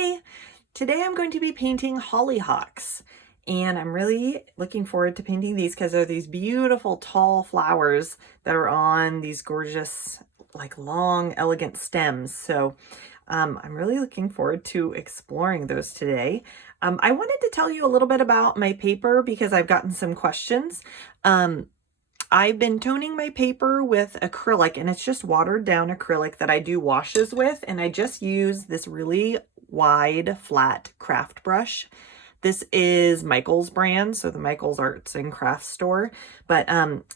Hi! Today I'm going to be painting hollyhocks, and I'm really looking forward to painting these because they're these beautiful tall flowers that are on these gorgeous, like long, elegant stems. So I'm really looking forward to exploring those today. I wanted to tell you a little bit about my paper because I've gotten some questions. I've been toning my paper with acrylic, and it's just watered down acrylic that I do washes with, and I just use this really wide flat craft brush. This is Michael's brand, so the Michael's Arts and Crafts store, but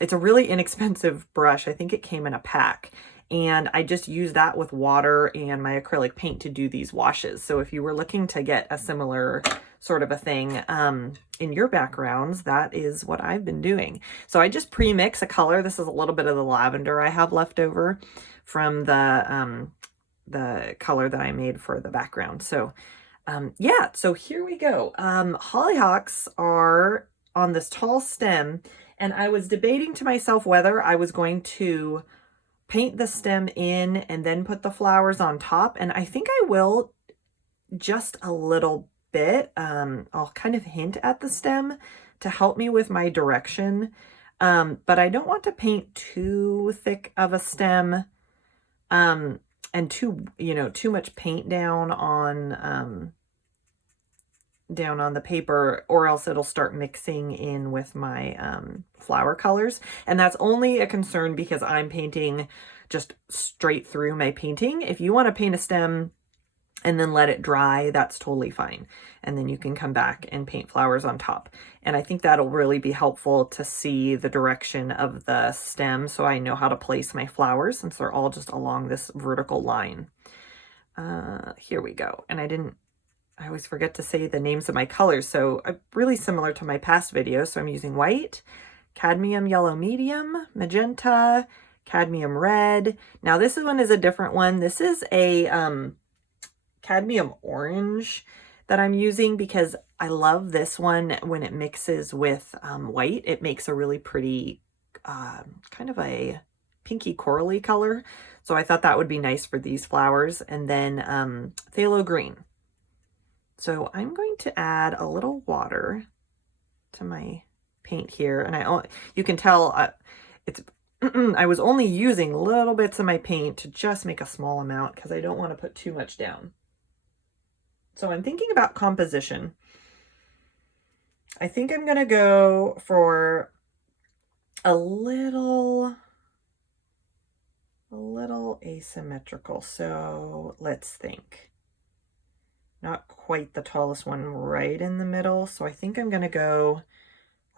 it's a really inexpensive brush. I think it came in a pack, and I just use that with water and my acrylic paint to do these washes. So if you were looking to get a similar sort of a thing in your backgrounds, that is what I've been doing. So I just pre-mix a color. This is a little bit of the lavender I have left over from the color that I made for the background. So yeah, so here we go. Hollyhocks are on this tall stem, and I was debating to myself whether I was going to paint the stem in and then put the flowers on top, and I think I will just a little bit. I'll kind of hint at the stem to help me with my direction, but I don't want to paint too thick of a stem and too much paint down on the paper, or else it'll start mixing in with my flower colors. And that's only a concern because I'm painting just straight through my painting. If you want to paint a stem and then let it dry, that's totally fine. And then you can come back and paint flowers on top. And I think that'll really be helpful to see the direction of the stem so I know how to place my flowers, since they're all just along this vertical line. Here we go. And I always forget to say the names of my colors. So really similar to my past videos. So I'm using white, cadmium yellow medium, magenta, cadmium red. Now this one is a different one. This is a cadmium orange that I'm using because I love this one when it mixes with white. It makes a really pretty kind of a pinky corally color. So I thought that would be nice for these flowers. And then phthalo green. So I'm going to add a little water to my paint here. And you can tell I was only using little bits of my paint to just make a small amount because I don't want to put too much down. So I'm thinking about composition. I think I'm going to go for a little asymmetrical. So let's think. Not quite the tallest one right in the middle. So I think I'm going to go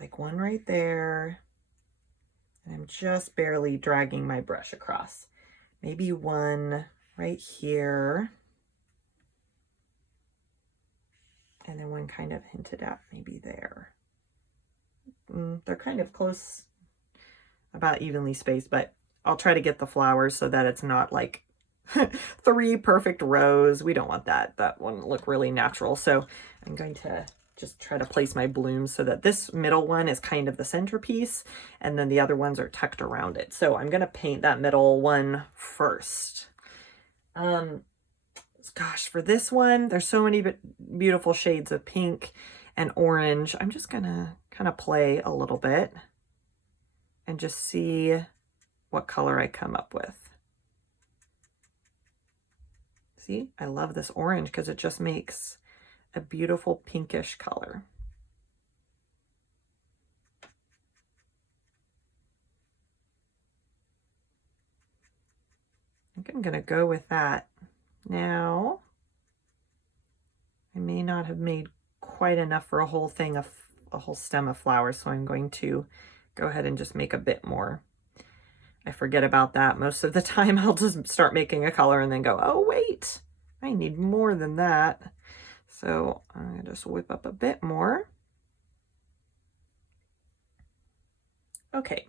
like one right there. And I'm just barely dragging my brush across. Maybe one right here. And then one kind of hinted at maybe there. They're kind of close, about evenly spaced, but I'll try to get the flowers so that it's not like 3 perfect rows. We don't want that. That wouldn't look really natural. So I'm going to just try to place my blooms so that this middle one is kind of the centerpiece, and then the other ones are tucked around it. So I'm going to paint that middle one first. Gosh, for this one, there's so many beautiful shades of pink and orange. I'm just gonna kind of play a little bit and just see what color I come up with. See, I love this orange because it just makes a beautiful pinkish color. I think I'm gonna go with that. Now, I may not have made quite enough for a whole thing of a whole stem of flowers, so I'm going to go ahead and just make a bit more. I forget about that most of the time. I'll just start making a color and then go, oh wait, I need more than that. So I'm gonna just whip up a bit more. Okay,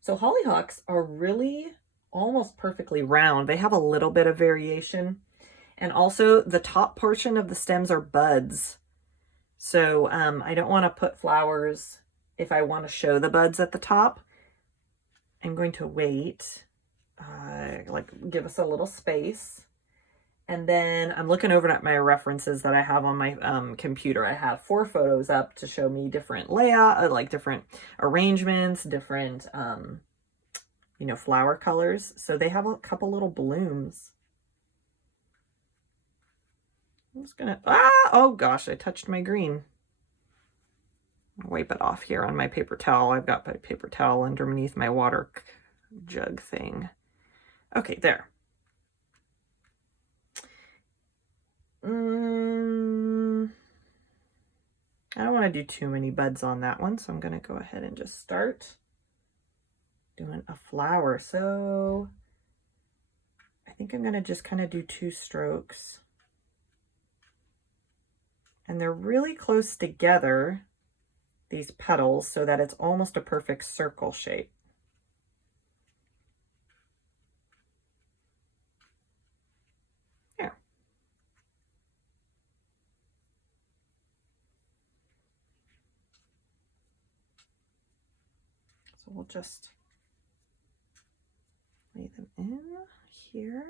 so hollyhocks are really almost perfectly round. They have a little bit of variation. And also the top portion of the stems are buds. So I don't want to put flowers if I want to show the buds at the top. I'm going to wait, like give us a little space. And then I'm looking over at my references that I have on my computer. I have 4 photos up to show me different layout, like different arrangements, different, you know, flower colors. So they have a couple little blooms. I'm just gonna, oh gosh, I touched my green. I'll wipe it off here on my paper towel. I've got my paper towel underneath my water jug thing. Okay, there. I don't want to do too many buds on that one, so I'm going to go ahead and just start doing a flower. So I think I'm going to just kind of do 2 strokes. And they're really close together, these petals, so that it's almost a perfect circle shape. So we'll just lay them in here.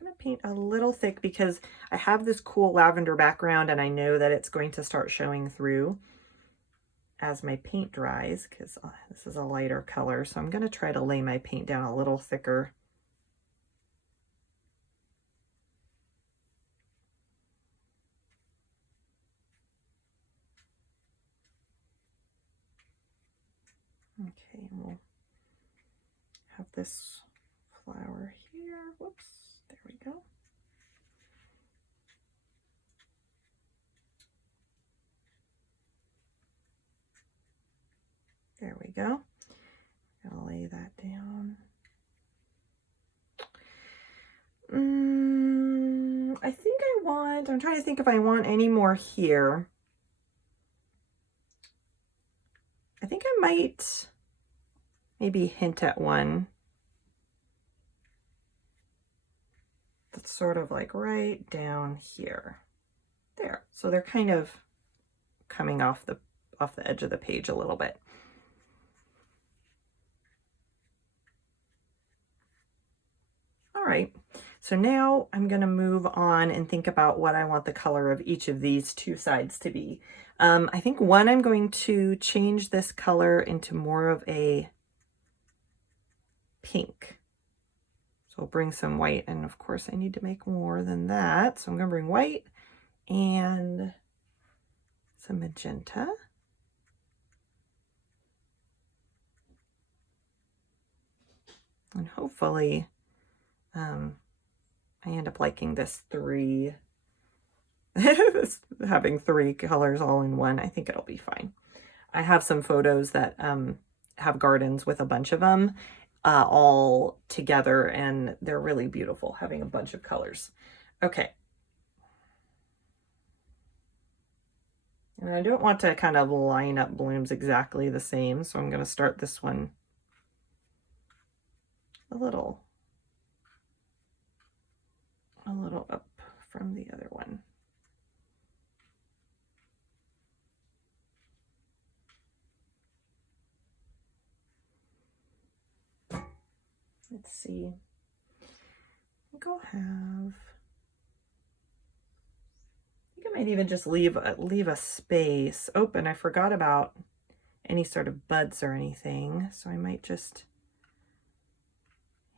I'm going to paint a little thick because I have this cool lavender background and I know that it's going to start showing through as my paint dries, because this is a lighter color. So I'm going to try to lay my paint down a little thicker. Okay, we'll have this flower here. Whoops, there we go. There we go. I'm gonna lay that down. I think I'm trying to think if I want any more here. I think I might maybe hint at one that's sort of like right down here. There. So they're kind of coming off the edge of the page a little bit. All right. So now I'm going to move on and think about what I want the color of each of these 2 sides to be. I think one, I'm going to change this color into more of a pink. So I'll bring some white, and of course I need to make more than that. So I'm going to bring white and some magenta. And hopefully I end up liking this 3, having 3 colors all in one. I think it'll be fine. I have some photos that have gardens with a bunch of them all together, and they're really beautiful, having a bunch of colors. Okay. And I don't want to kind of line up blooms exactly the same, so I'm going to start this one a little up from the other one. Let's see. I think I'll have, I think I might even just leave a space open. I forgot about any sort of buds or anything, so I might just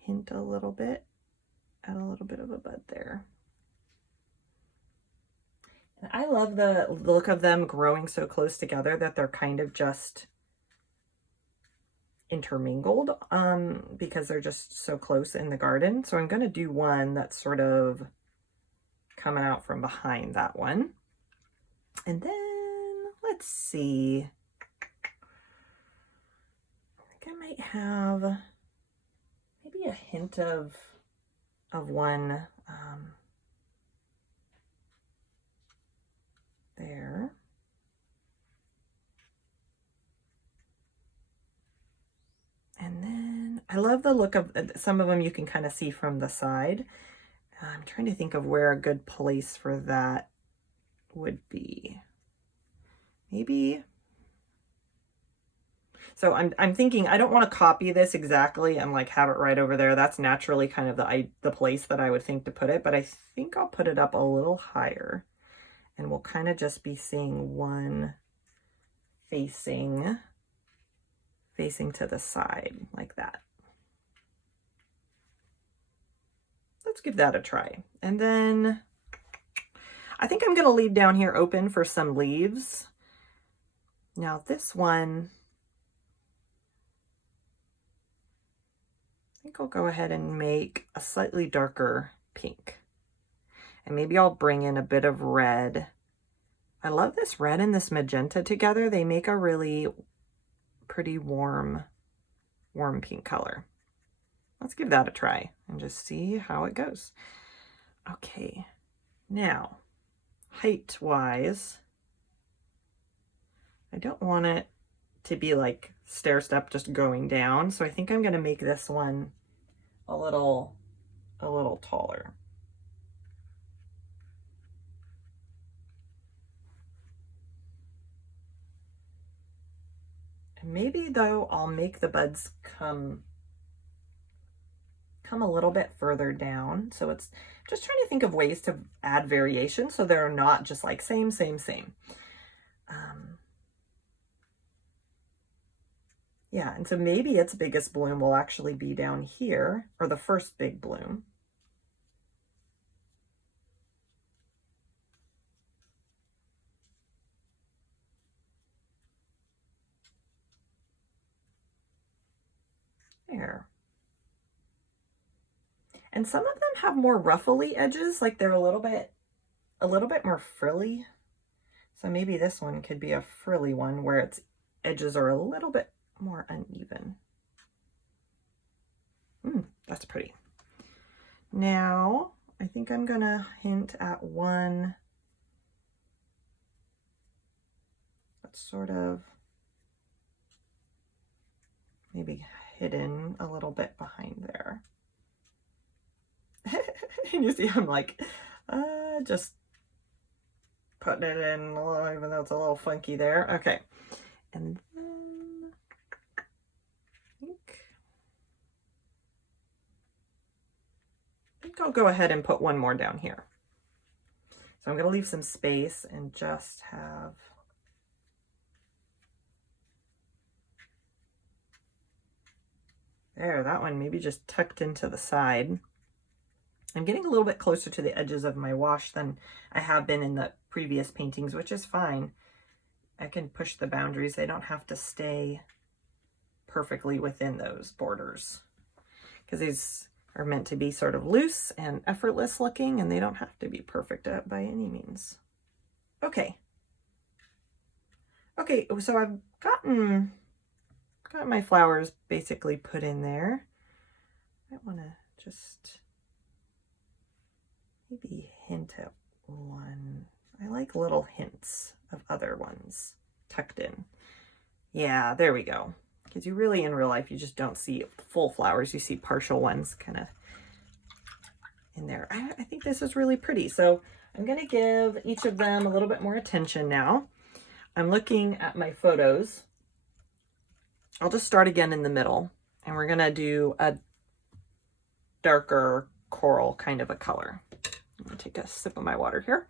hint a little bit, add a little bit of a bud there. And I love the look of them growing so close together that they're kind of just intermingled because they're just so close in the garden. So I'm going to do one that's sort of coming out from behind that one. And then let's see. I think I might have maybe a hint of one there. And then I love the look of some of them you can kind of see from the side. I'm trying to think of where a good place for that would be. Maybe So I'm thinking I don't want to copy this exactly and like have it right over there. That's naturally kind of the place that I would think to put it, but I think I'll put it up a little higher, and we'll kind of just be seeing one facing to the side like that. Let's give that a try. And then I think I'm going to leave down here open for some leaves. Now this one, I think I'll go ahead and make a slightly darker pink. And maybe I'll bring in a bit of red. I love this red and this magenta together. They make a really pretty warm pink color. Let's give that a try and just see how it goes. Okay, now height-wise, I don't want it to be like stair step just going down, so I think I'm going to make this one a little taller. And maybe though I'll make the buds come a little bit further down. So it's just trying to think of ways to add variation so they're not just like same. Yeah, and so maybe its biggest bloom will actually be down here, or the first big bloom. There. And some of them have more ruffly edges, like they're a little bit more frilly. So maybe this one could be a frilly one where its edges are a little bit more uneven. That's pretty. Now, I think I'm gonna hint at one that's sort of maybe hidden a little bit behind there. And you see I'm like, just putting it in, even though it's a little funky there. Okay. And then I think I'll go ahead and put one more down here. So I'm going to leave some space and just have there, that one maybe just tucked into the side. I'm getting a little bit closer to the edges of my wash than I have been in the previous paintings, which is fine. I can push the boundaries. They don't have to stay perfectly within those borders, because these are meant to be sort of loose and effortless looking, and they don't have to be perfect by any means. Okay, so I've gotten my flowers basically put in there. I want to just maybe hint at one. I like little hints of other ones tucked in. Yeah, there we go. Because you really, in real life, you just don't see full flowers. You see partial ones kind of in there. I think this is really pretty. So I'm going to give each of them a little bit more attention now. I'm looking at my photos. I'll just start again in the middle, and we're going to do a darker coral kind of a color. I'm going to take a sip of my water here.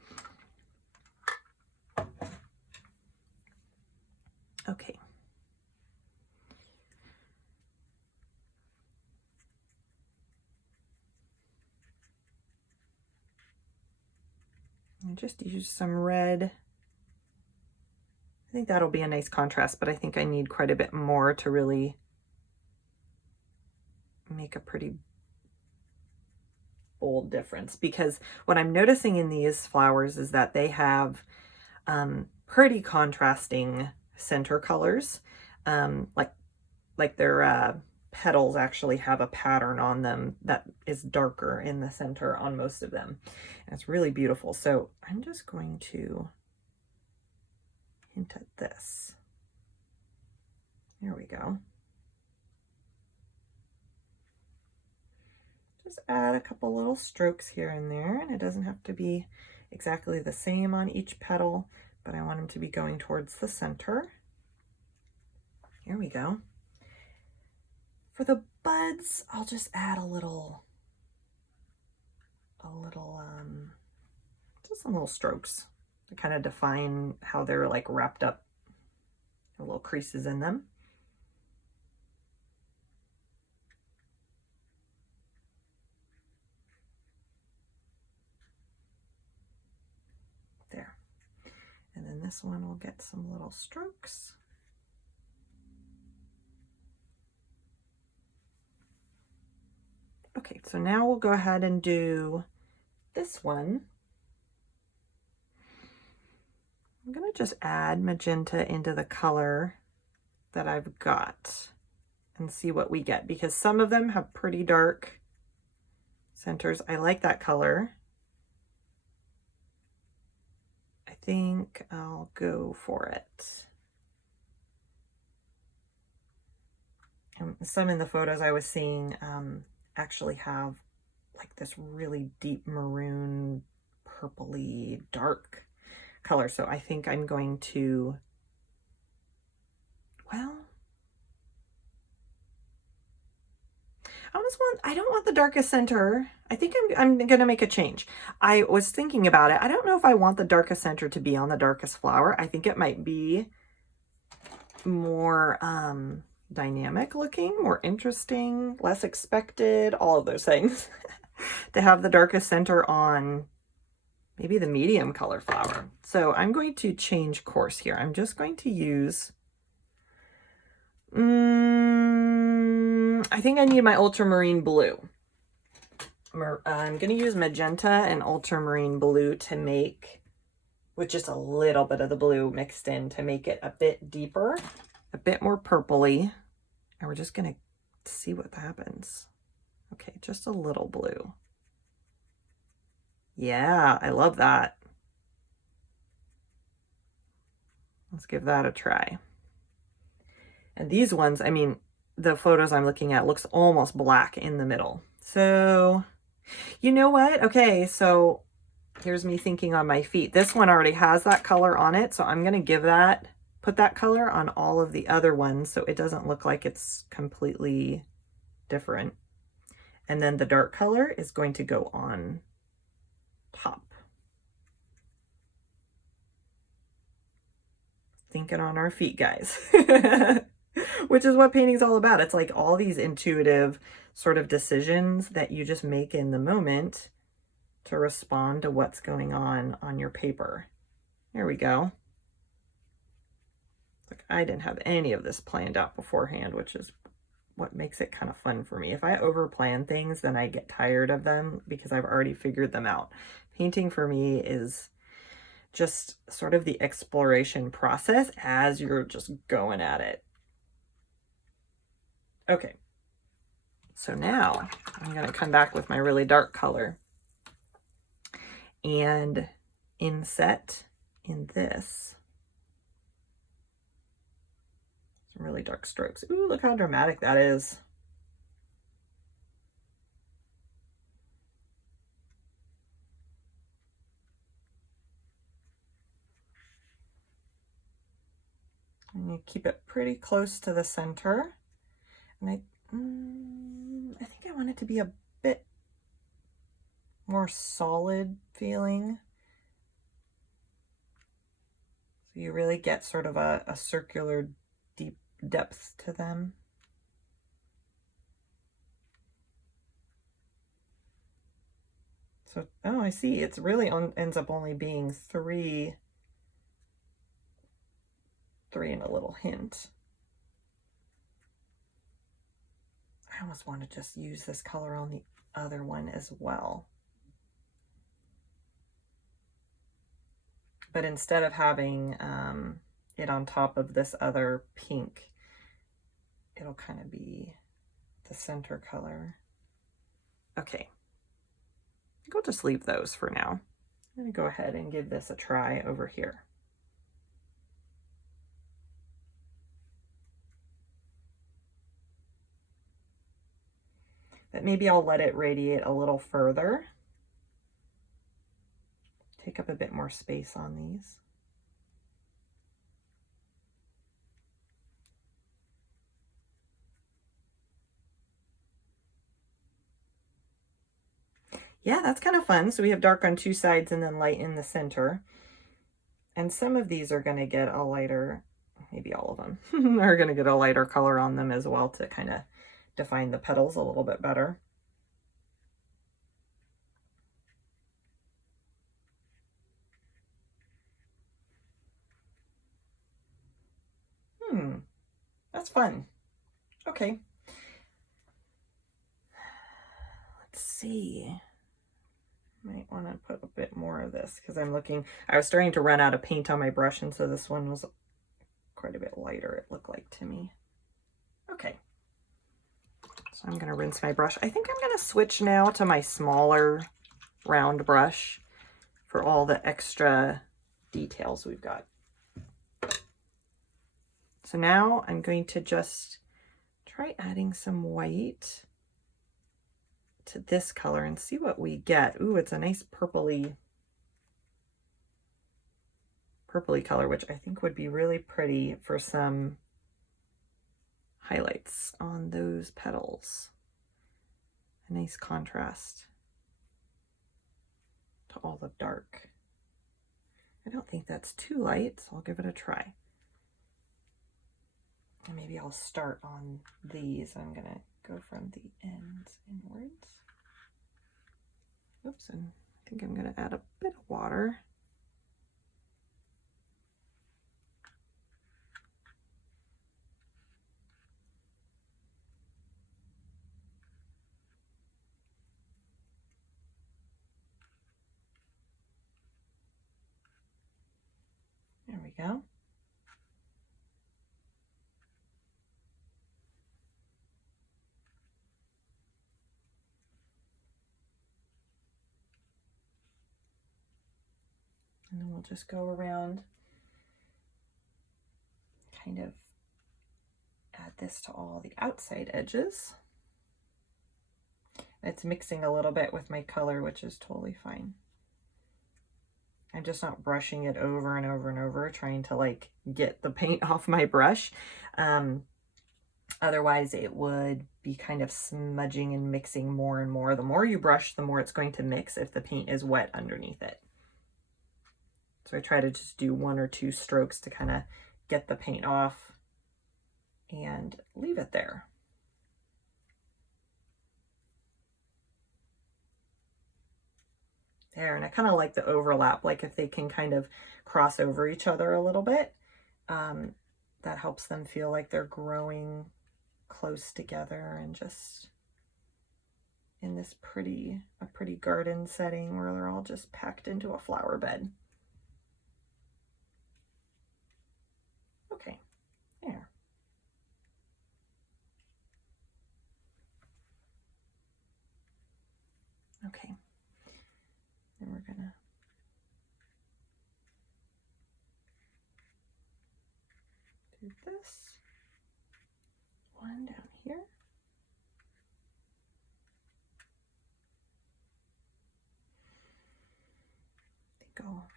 Okay. I just use some red. I think that'll be a nice contrast, but I think I need quite a bit more to really make a pretty bold difference, because what I'm noticing in these flowers is that they have pretty contrasting center colors. Like their petals actually have a pattern on them that is darker in the center on most of them. And it's really beautiful. So I'm just going to hint at this. There we go. Just add a couple little strokes here and there, and it doesn't have to be exactly the same on each petal, but I want them to be going towards the center. Here we go. For the buds, I'll just add just some little strokes to kind of define how they're like wrapped up, little creases in them. There. And then this one will get some little strokes. Okay, so now we'll go ahead and do this one. I'm gonna just add magenta into the color that I've got and see what we get, because some of them have pretty dark centers. I like that color. I think I'll go for it. And some in the photos I was seeing actually have like this really deep maroon, purpley, dark color. So I think I'm going to, well, I don't want the darkest center. I think I'm going to make a change. I was thinking about it. I don't know if I want the darkest center to be on the darkest flower. I think it might be more dynamic looking, more interesting, less expected, all of those things to have the darkest center on maybe the medium color flower. So I'm going to change course here. I'm just going to use, I think I need my ultramarine blue. I'm going to use magenta and ultramarine blue to make, with just a little bit of the blue mixed in, to make it a bit deeper, a bit more purpley. And we're just going to see what happens. Okay, just a little blue. Yeah, I love that. Let's give that a try. And these ones, I mean, the photos I'm looking at looks almost black in the middle. So, you know what? Okay, so here's me thinking on my feet. This one already has that color on it, so I'm going to put that color on all of the other ones so it doesn't look like it's completely different. And then the dark color is going to go on top. Thinking on our feet, guys. Which is what painting's all about. It's like all these intuitive sort of decisions that you just make in the moment to respond to what's going on your paper. Here we go. Like, I didn't have any of this planned out beforehand, which is what makes it kind of fun for me. If I overplan things, then I get tired of them because I've already figured them out. Painting for me is just sort of the exploration process as you're just going at it. Okay, so now I'm going to come back with my really dark color and inset in this some really dark strokes. Ooh, look how dramatic that is. And you keep it pretty close to the center. And I think I want it to be a bit more solid feeling. So you really get sort of a circular deep depth to them. So, oh, I see. It's really ends up only being three and a little hint. I almost want to just use this color on the other one as well. But instead of having it on top of this other pink, it'll kind of be the center color. Okay, I think I'll just leave those for now. I'm going to go ahead and give this a try over here. But maybe I'll let it radiate a little further. Take up a bit more space on these. Yeah, that's kind of fun. So we have dark on two sides and then light in the center. And some of these are going to get a lighter, maybe all of them, are going to get a lighter color on them as well to kind of define the petals a little bit better. That's fun. Okay. Let's see. Might want to put a bit more of this because I was starting to run out of paint on my brush, and so this one was quite a bit lighter, it looked like to me. Okay. So I'm going to rinse my brush. I think I'm going to switch now to my smaller round brush for all the extra details we've got. So now I'm going to just try adding some white to this color and see what we get. Ooh, it's a nice purpley color, which I think would be really pretty for some highlights on those petals. A nice contrast to all the dark. I don't think that's too light, so I'll give it a try. And maybe I'll start on these. I'm gonna go from the ends inwards. Oops, and I think I'm gonna add a bit of water. There we go. And then we'll just go around, kind of add this to all the outside edges. It's mixing a little bit with my color, which is totally fine. I'm just not brushing it over and over and over, trying to like get the paint off my brush. Otherwise it would be kind of smudging and mixing more and more. The more you brush, the more it's going to mix if the paint is wet underneath it. So I try to just do 1 or 2 strokes to kind of get the paint off and leave it there. There, and I kind of like the overlap, like if they can kind of cross over each other a little bit, that helps them feel like they're growing close together and just in this pretty garden setting where they're all just packed into a flower bed. Okay, there. Okay, then we're gonna do this one down here. I think I'll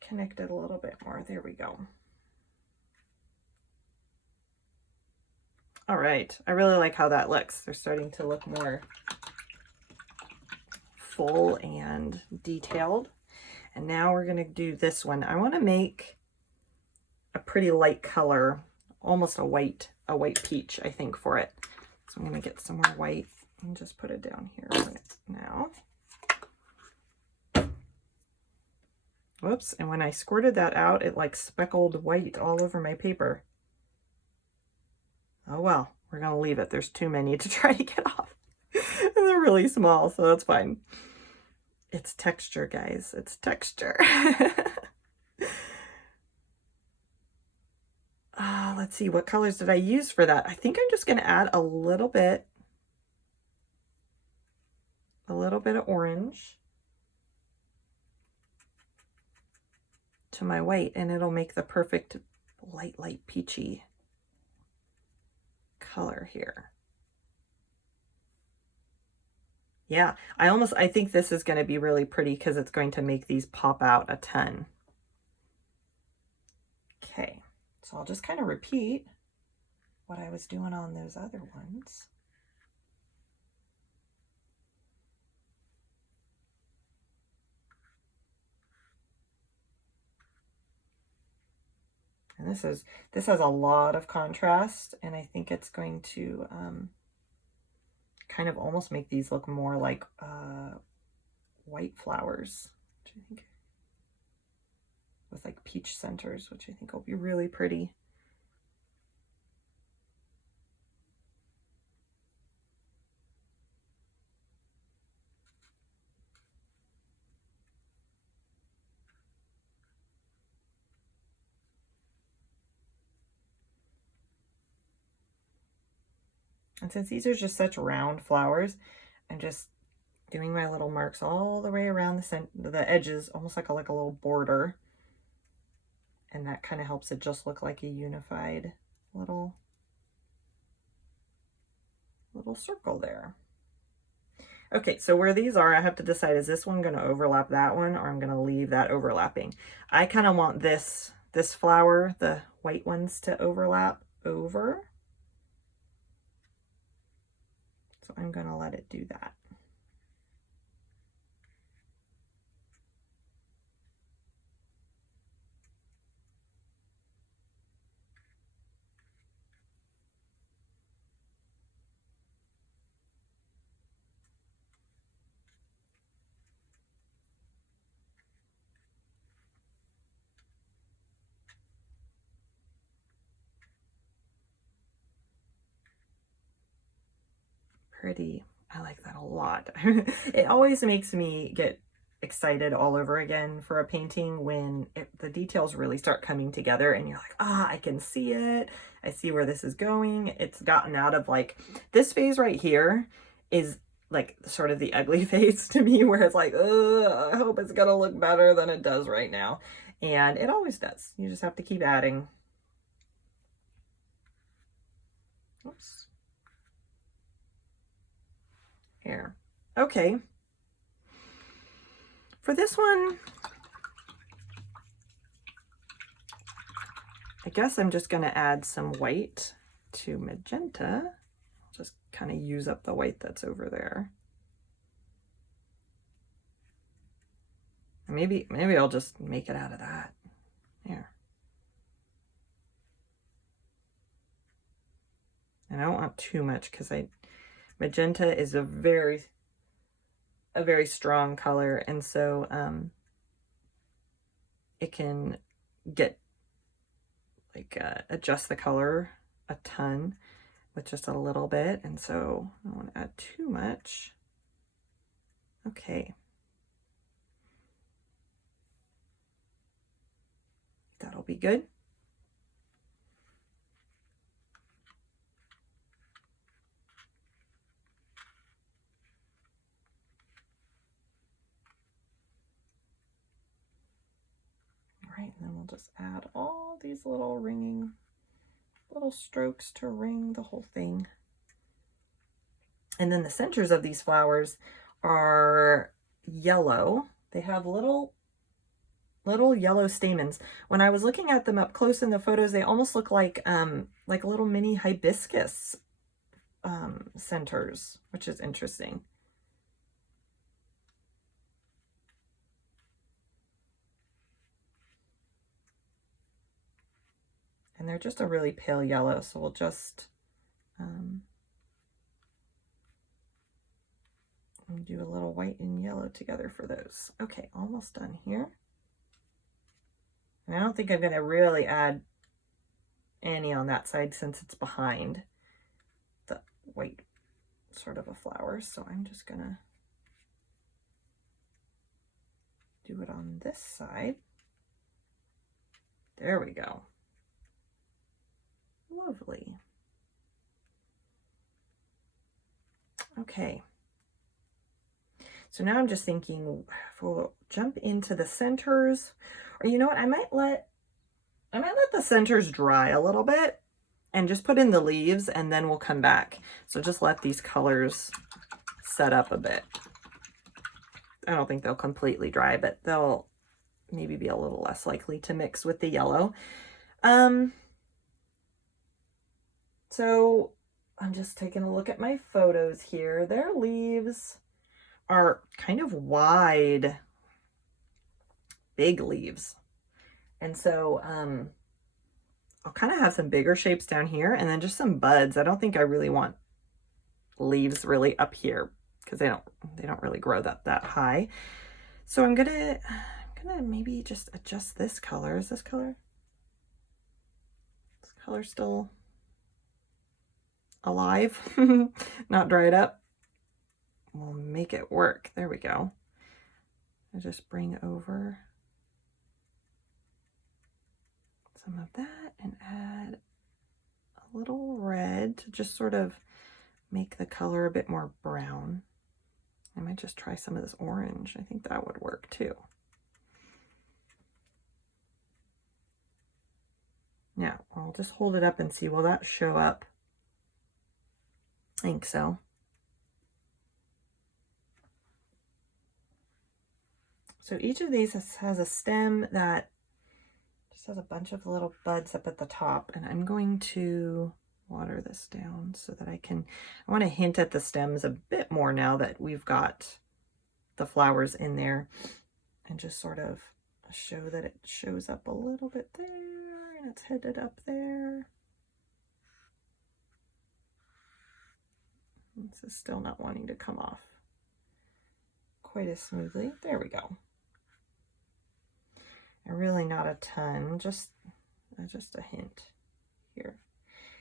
connect it a little bit more. There we go. All right, I really like how that looks. They're starting to look more full and detailed. And now we're gonna do this one. I wanna make a pretty light color, almost a white peach, I think, for it. So I'm gonna get some more white and just put it down here now. Whoops, and when I squirted that out, it like speckled white all over my paper. Oh well, we're gonna leave it. There's too many to try to get off. And they're really small, so that's fine. It's texture, guys. It's texture. Let's see, what colors did I use for that? I think I'm just gonna add a little bit of orange to my white, and it'll make the perfect light peachy color here. Yeah, I think this is going to be really pretty because it's going to make these pop out a ton. Okay, so I'll just kind of repeat what I was doing on those other ones. And this has a lot of contrast, and I think it's going to kind of almost make these look more like white flowers, which I think, with like peach centers, which I think will be really pretty. And since these are just such round flowers, I'm just doing my little marks all the way around the edges, almost like a little border. And that kind of helps it just look like a unified little circle there. Okay, so where these are, I have to decide, is this one going to overlap that one, or I'm going to leave that overlapping? I kind of want this flower, the white ones, to overlap over. So I'm going to let it do that. Pretty. I like that a lot. It always makes me get excited all over again for a painting when the details really start coming together and you're like, ah, I can see it. I see where this is going. It's gotten out of like, this phase right here is like sort of the ugly phase to me, where it's like, I hope it's gonna look better than it does right now. And it always does. You just have to keep adding. Oops. Here. Okay. For this one, I guess I'm just going to add some white to magenta. Just kind of use up the white that's over there. Maybe I'll just make it out of that. There. And I don't want too much because magenta is a very strong color, and so it can get like adjust the color a ton with just a little bit, and so I don't want to add too much. Okay, that'll be good. Right, and then we'll just add all these little ringing little strokes to ring the whole thing. And then the centers of these flowers are yellow. They have little yellow stamens. When I was looking at them up close in the photos, they almost look like little mini hibiscus centers, which is interesting. And they're just a really pale yellow, so we'll just do a little white and yellow together for those. Okay, almost done here. And I don't think I'm going to really add any on that side since it's behind the white sort of a flower. So I'm just going to do it on this side. There we go. Lovely. Okay. So now I'm just thinking if we'll jump into the centers, or you know what, I might let the centers dry a little bit and just put in the leaves, and then we'll come back. So just let these colors set up a bit. I don't think they'll completely dry, but they'll maybe be a little less likely to mix with the yellow. So I'm just taking a look at my photos here. Their leaves are kind of wide, big leaves. And so I'll kind of have some bigger shapes down here and then just some buds. I don't think I really want leaves really up here because they don't really grow that high. So I'm gonna maybe just adjust this color. Is this color still alive? Not dried up? We'll make it work. There we go. I just bring over some of that and add a little red to just sort of make the color a bit more brown. I might just try some of this orange. I think that would work too. Now, I'll just hold it up and see, will that show up? I think so. So each of these has a stem that just has a bunch of little buds up at the top, and I'm going to water this down so that I want to hint at the stems a bit more now that we've got the flowers in there, and just sort of show that it shows up a little bit there and it's headed up there. This is still not wanting to come off quite as smoothly. There we go. And really not a ton, just a hint here.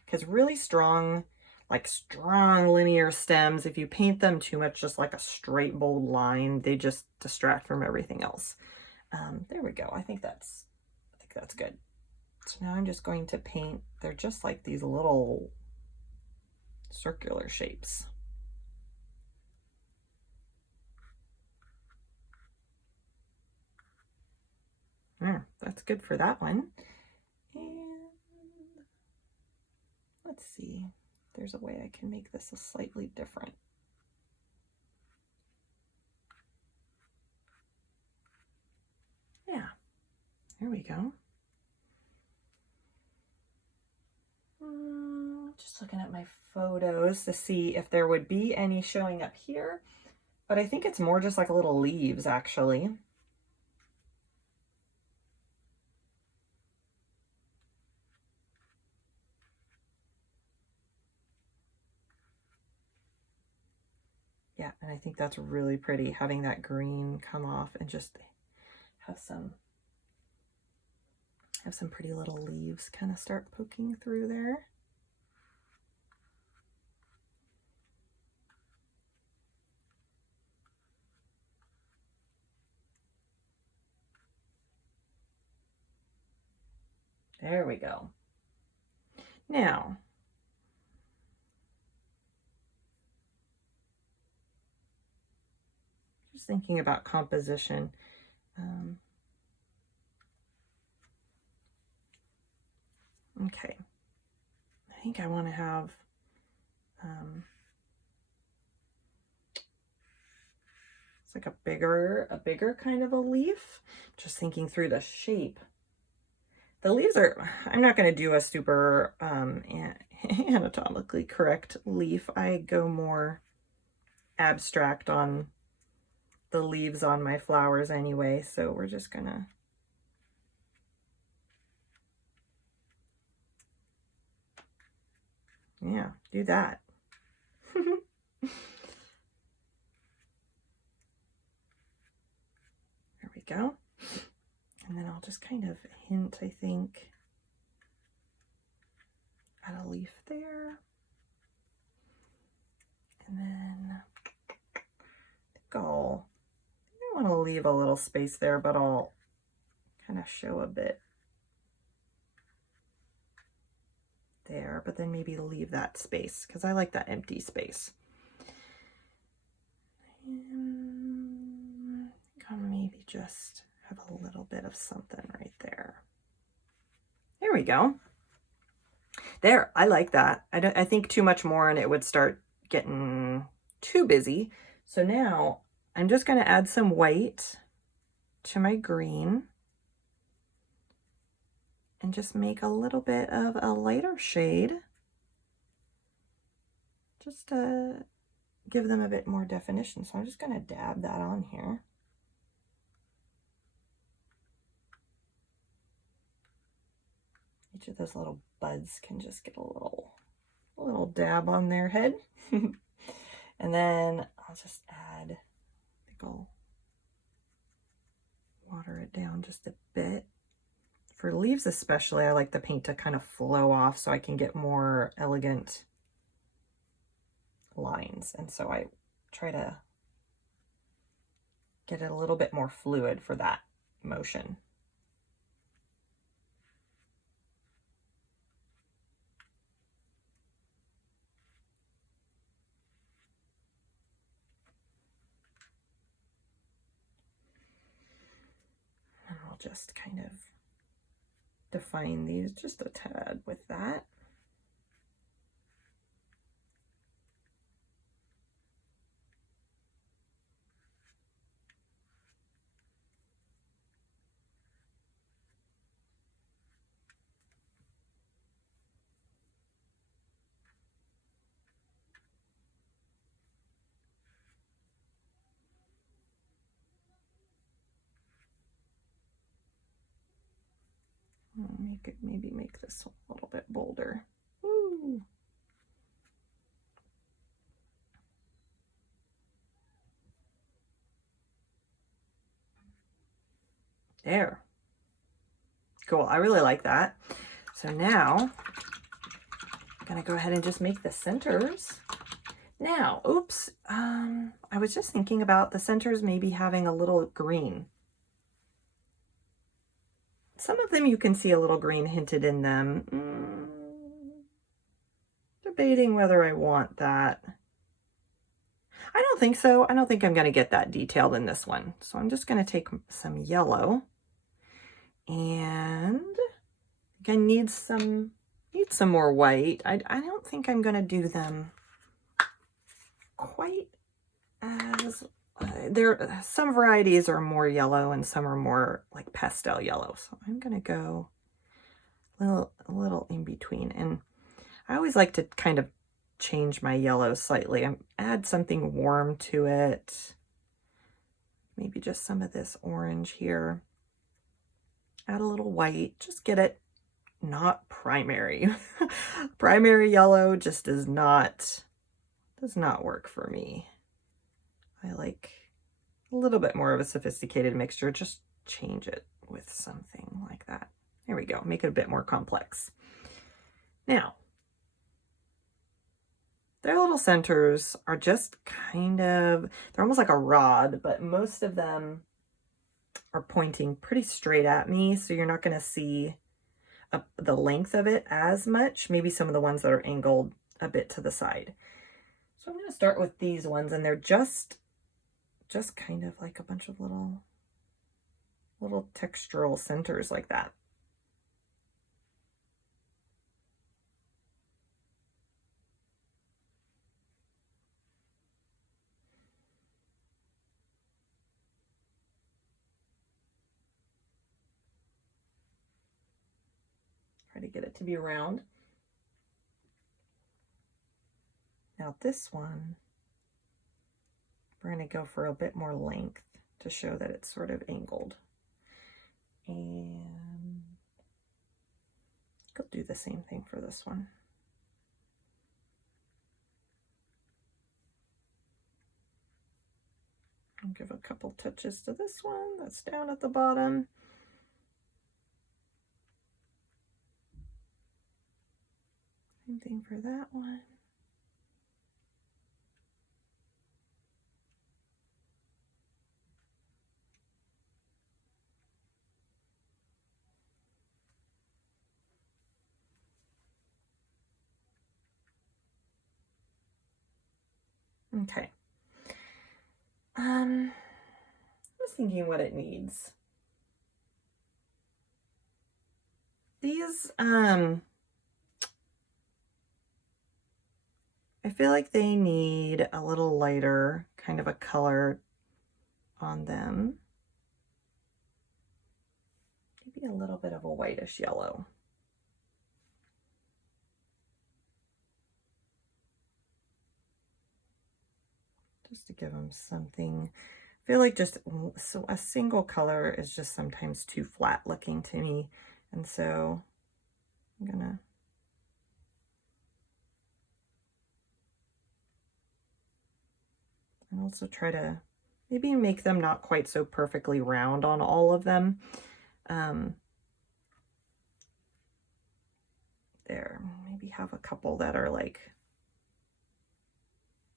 Because really strong, like strong linear stems, if you paint them too much, just like a straight bold line, they just distract from everything else. There we go. I think that's good. So now I'm just going to paint. They're just like these little circular shapes. That's good for that one. And let's see, there's a way I can make this a slightly different. Yeah, there we go. Just looking at my photos to see if there would be any showing up here, but I think it's more just like little leaves actually. Yeah, and I think that's really pretty, having that green come off and just have some pretty little leaves kind of start poking through there. There we go. Now, just thinking about composition. Okay, I think I want to have it's like a bigger kind of a leaf. Just thinking through the shape. The leaves are, I'm not going to do a super anatomically correct leaf. I go more abstract on the leaves on my flowers anyway, so we're just gonna do that. There we go. And then I'll just kind of hint, I think, at a leaf there. And then I want to leave a little space there, but I'll kind of show a bit there, but then maybe leave that space because I like that empty space. And I'll maybe just have a little bit of something right there. There we go. There, I like that. I think too much more and it would start getting too busy. So now I'm just going to add some white to my green and just make a little bit of a lighter shade just to give them a bit more definition. So I'm just going to dab that on here. I Each of those little buds can just get a little dab on their head. And then I'll just add, I think I'll water it down just a bit. For leaves especially, I like the paint to kind of flow off so I can get more elegant lines. And so I try to get it a little bit more fluid for that motion. And I'll just kind of define these just a tad with that. Maybe make this a little bit bolder. Woo. There. Cool, I really like that. So now I'm gonna go ahead and just make the centers. Now, oops, I was just thinking about the centers maybe having a little green. Some of them you can see a little green hinted in them. Debating whether I want that. I don't think so. I don't think I'm going to get that detailed in this one. So I'm just going to take some yellow, and I need some more white. I don't think I'm going to do them quite as some varieties are more yellow and some are more like pastel yellow. So I'm going to go a little in between. And I always like to kind of change my yellow slightly. Add something warm to it. Maybe just some of this orange here. Add a little white. Just get it not primary. Primary yellow just does not work for me. I like a little bit more of a sophisticated mixture. Just change it with something like that. There we go. Make it a bit more complex. Now, their little centers are just kind of, they're almost like a rod, but most of them are pointing pretty straight at me, so you're not going to see the length of it as much. Maybe some of the ones that are angled a bit to the side. So I'm going to start with these ones, and they're just kind of like a bunch of little textural centers like that. Try to get it to be round. Now this one, we're going to go for a bit more length to show that it's sort of angled. And I'll do the same thing for this one. I'll give a couple touches to this one that's down at the bottom. Same thing for that one. Okay. I was thinking what it needs. These, I feel like they need a little lighter kind of a color on them. Maybe a little bit of a whitish yellow. Just to give them something. I feel like just so a single color is just sometimes too flat looking to me. And so I'm gonna and also try to maybe make them not quite so perfectly round on all of them. There, maybe have a couple that are like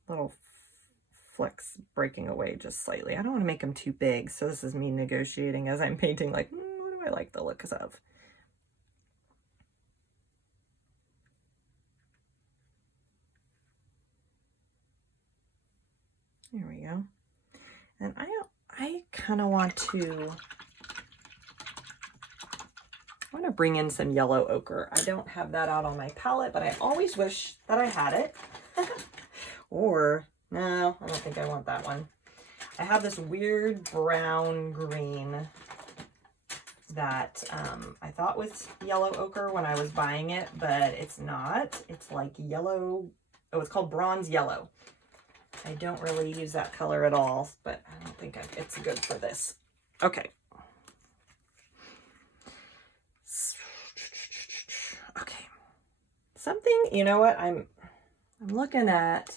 little flecks breaking away just slightly. I don't want to make them too big, so this is me negotiating as I'm painting, like, what do I like the looks of? There we go. And I kind of want to bring in some yellow ochre. I don't have that out on my palette, but I always wish that I had it. Or, no, I don't think I want that one. I have this weird brown green that I thought was yellow ochre when I was buying it, but it's not. It's like yellow. Oh, it's called bronze yellow. I don't really use that color at all, but I don't think it's good for this. Okay. Okay. Something, you know what? I'm looking at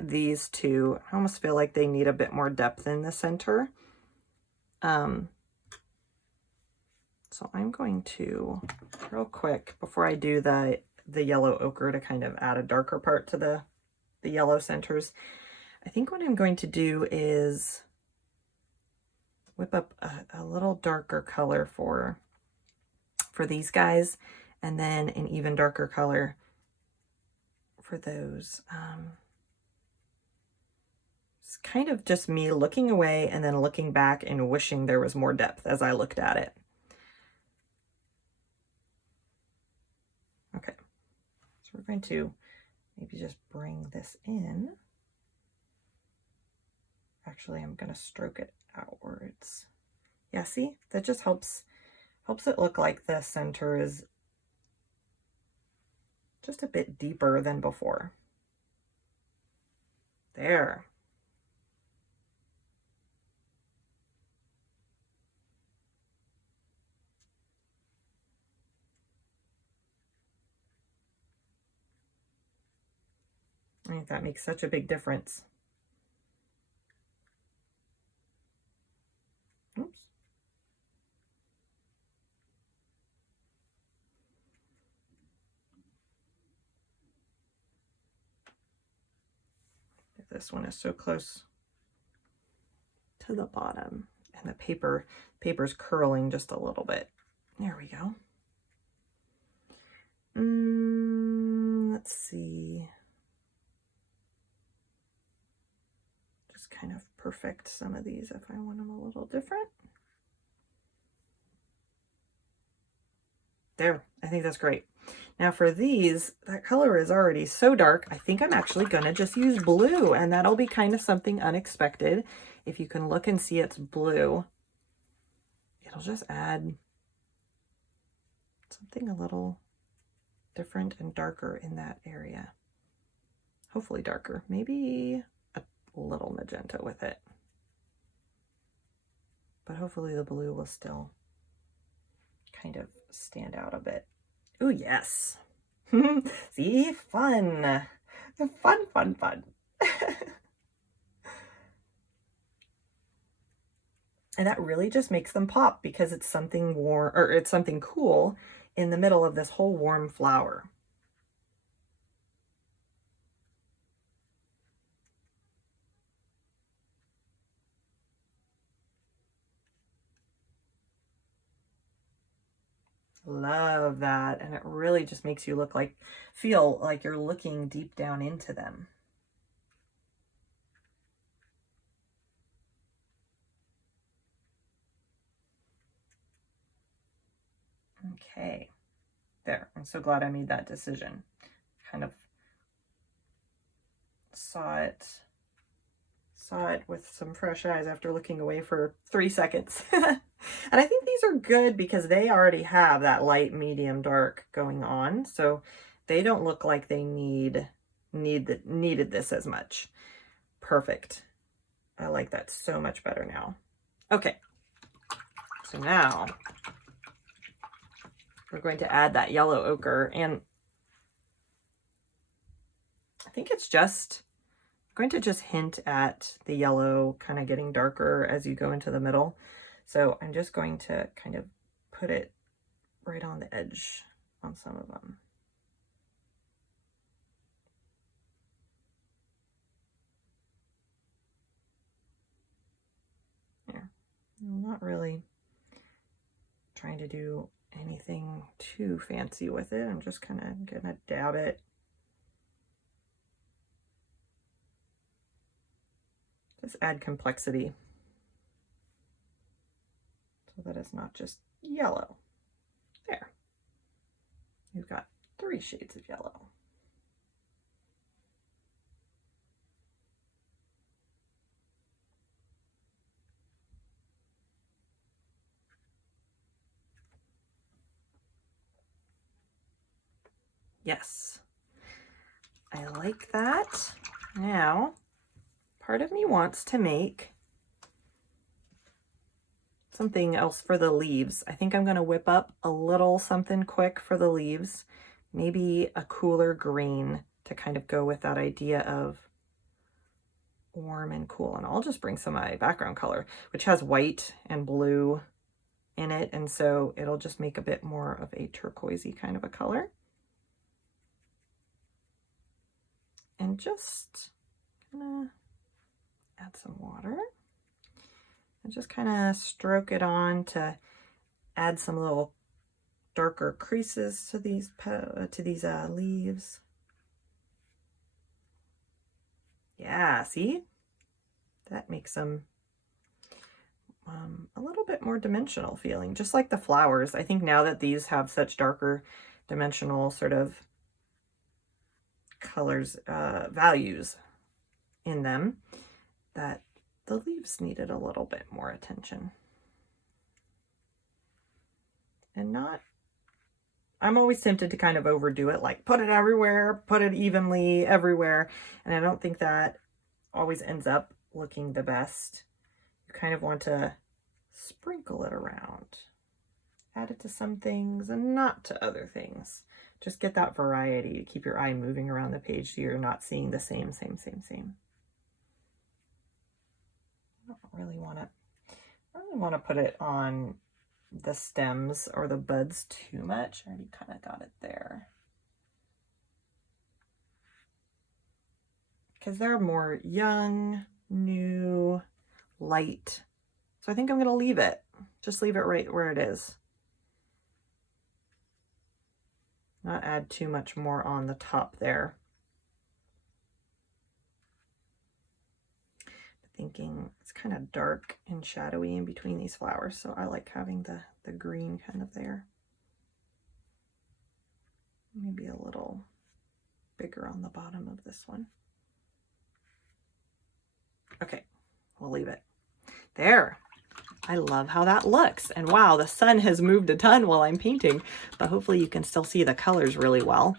these two. I almost feel like they need a bit more depth in the center. So I'm going to, real quick, before I do the yellow ochre to kind of add a darker part to the yellow centers, I think what I'm going to do is whip up a little darker color for these guys, and then an even darker color for those. It's kind of just me looking away and then looking back and wishing there was more depth as I looked at it. Okay, so we're going to maybe just bring this in. Actually, I'm going to stroke it outwards. Yeah, see, that just helps it look like the center is just a bit deeper than before. There. I think that makes such a big difference. Oops. This one is so close to the bottom, and the paper's curling just a little bit. There we go. Let's see. Just kind of perfect some of these if I want them a little different. There, I think that's great. Now for these, that color is already so dark, I think I'm actually gonna just use blue, and that'll be kind of something unexpected. If you can look and see it's blue, it'll just add something a little different and darker in that area. Hopefully darker, maybe a little magenta with it. But hopefully the blue will still kind of stand out a bit. Ooh, yes. See, fun. Fun. And that really just makes them pop because it's something warm, or it's something cool in the middle of this whole warm flower. Love that. And it really just makes you feel like you're looking deep down into them. Okay, there. I'm so glad I made that decision. Kind of saw it with some fresh eyes after looking away for 3 seconds. And I think these are good because they already have that light, medium, dark going on. So they don't look like they needed this as much. Perfect. I like that so much better now. Okay. So now we're going to add that yellow ochre, and I think it's just going to just hint at the yellow kind of getting darker as you go into the middle. So I'm just going to kind of put it right on the edge on some of them. There. I'm not really trying to do anything too fancy with it. I'm just kind of gonna dab it. Just add complexity so that it's not just yellow. There. You've got 3 shades of yellow. Yes, I like that. Now, part of me wants to make something else for the leaves. I think I'm going to whip up a little something quick for the leaves, maybe a cooler green to kind of go with that idea of warm and cool. And I'll just bring some of my background color, which has white and blue in it, and so it'll just make a bit more of a turquoisey kind of a color. And just gonna add some water and just kind of stroke it on to add some little darker creases to these leaves. Yeah, see? That makes them a little bit more dimensional feeling, just like the flowers. I think now that these have such darker dimensional sort of colors, values in them, that the leaves needed a little bit more attention. And not, I'm always tempted to kind of overdo it, like put it everywhere, put it evenly everywhere. And I don't think that always ends up looking the best. You kind of want to sprinkle it around, add it to some things and not to other things. Just get that variety to keep your eye moving around the page so you're not seeing the same. I don't really want to put it on the stems or the buds too much. I already kind of got it there, because they're more young, new, light. So I think I'm going to leave it. Just leave it right where it is. Not add too much more on the top there. Thinking it's kind of dark and shadowy in between these flowers, so I like having the green kind of there. Maybe a little bigger on the bottom of this one. Okay, we'll leave it there. I love how that looks. And wow, the sun has moved a ton while I'm painting, but hopefully you can still see the colors really well.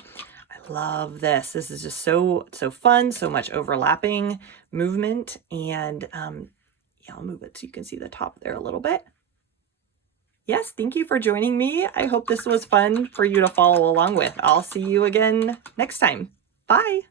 I love this. This is just so fun, so much overlapping movement. And yeah, I'll move it so you can see the top there a little bit. Yes, thank you for joining me. I hope this was fun for you to follow along with. I'll see you again next time. Bye.